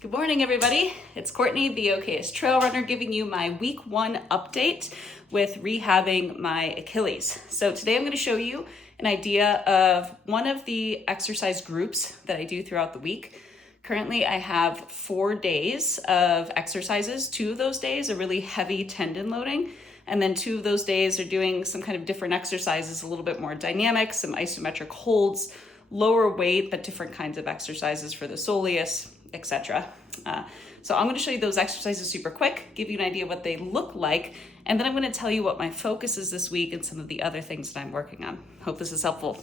Good morning, everybody. It's Courtney, the OKS Trail Runner, giving you my week 1 update with rehabbing my Achilles. So today I'm going to show you an idea of one of the exercise groups that I do throughout the week. Currently, I have 4 days of exercises. 2 of those days are really heavy tendon loading, and then 2 of those days are doing some kind of different exercises, a little bit more dynamic, some isometric holds, lower weight, but different kinds of exercises for the soleus, etc. So I'm going to show you those exercises super quick, give you an idea what they look like, and then I'm going to tell you what my focus is this week and some of the other things that I'm working on. Hope this is helpful.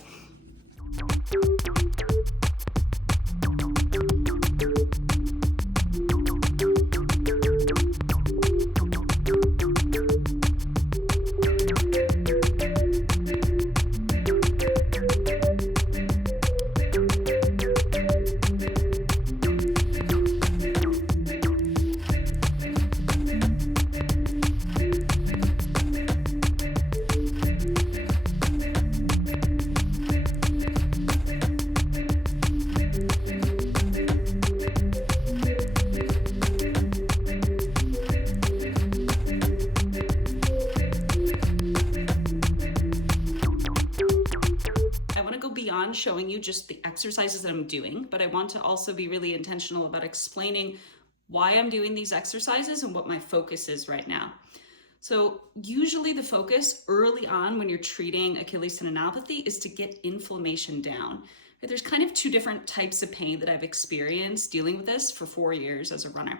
Beyond showing you just the exercises that I'm doing, but I want to also be really intentional about explaining why I'm doing these exercises and what my focus is right now. So usually the focus early on when you're treating Achilles tendinopathy is to get inflammation down. There's kind of 2 different types of pain that I've experienced dealing with this for 4 years as a runner.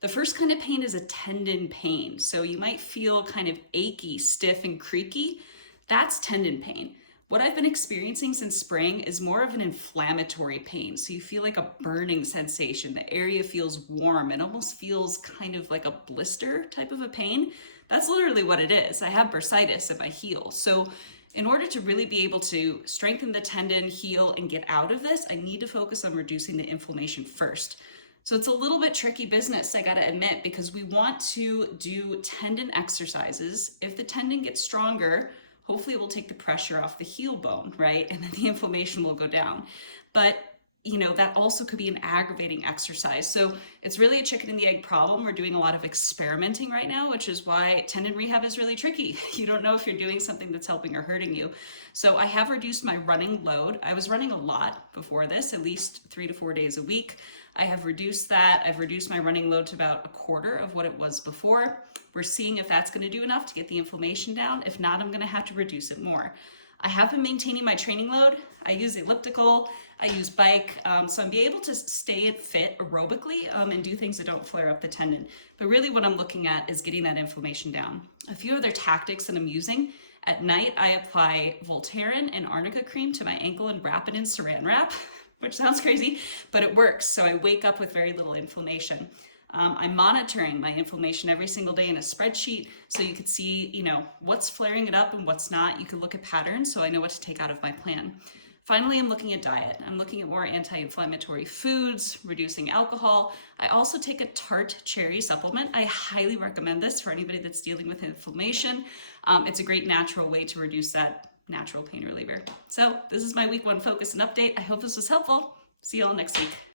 The first kind of pain is a tendon pain. So you might feel kind of achy, stiff, and creaky. That's tendon pain. What I've been experiencing since spring is more of an inflammatory pain. So you feel like a burning sensation. The area feels warm and almost feels kind of like a blister type of a pain. That's literally what it is. I have bursitis in my heel. So in order to really be able to strengthen the tendon, heal, and get out of this, I need to focus on reducing the inflammation first. So it's a little bit tricky business, I gotta admit, because we want to do tendon exercises. If the tendon gets stronger, hopefully it will take the pressure off the heel bone, right? And then the inflammation will go down. But that also could be an aggravating exercise. So it's really a chicken and the egg problem. We're doing a lot of experimenting right now, which is why tendon rehab is really tricky. You don't know if you're doing something that's helping or hurting you. So I have reduced my running load. I was running a lot before this, at least 3 to 4 days a week. I have reduced that. I've reduced my running load to about a quarter of what it was before. We're seeing if that's going to do enough to get the inflammation down. If not, I'm going to have to reduce it more. I have been maintaining my training load. I use elliptical, I use bike, so I'm able to stay fit aerobically and do things that don't flare up the tendon. But really what I'm looking at is getting that inflammation down. A few other tactics that I'm using. At night, I apply Voltaren and Arnica cream to my ankle and wrap it in Saran wrap, which sounds crazy, but it works. So I wake up with very little inflammation. I'm monitoring my inflammation every single day in a spreadsheet, so you could see, what's flaring it up and what's not. You can look at patterns, so I know what to take out of my plan. Finally, I'm looking at diet. I'm looking at more anti-inflammatory foods, reducing alcohol. I also take a Tart cherry supplement. I highly recommend this for anybody that's dealing with inflammation. It's a great natural way to reduce that natural pain reliever. So this is my week 1 focus and update. I hope this was helpful. See you all next week.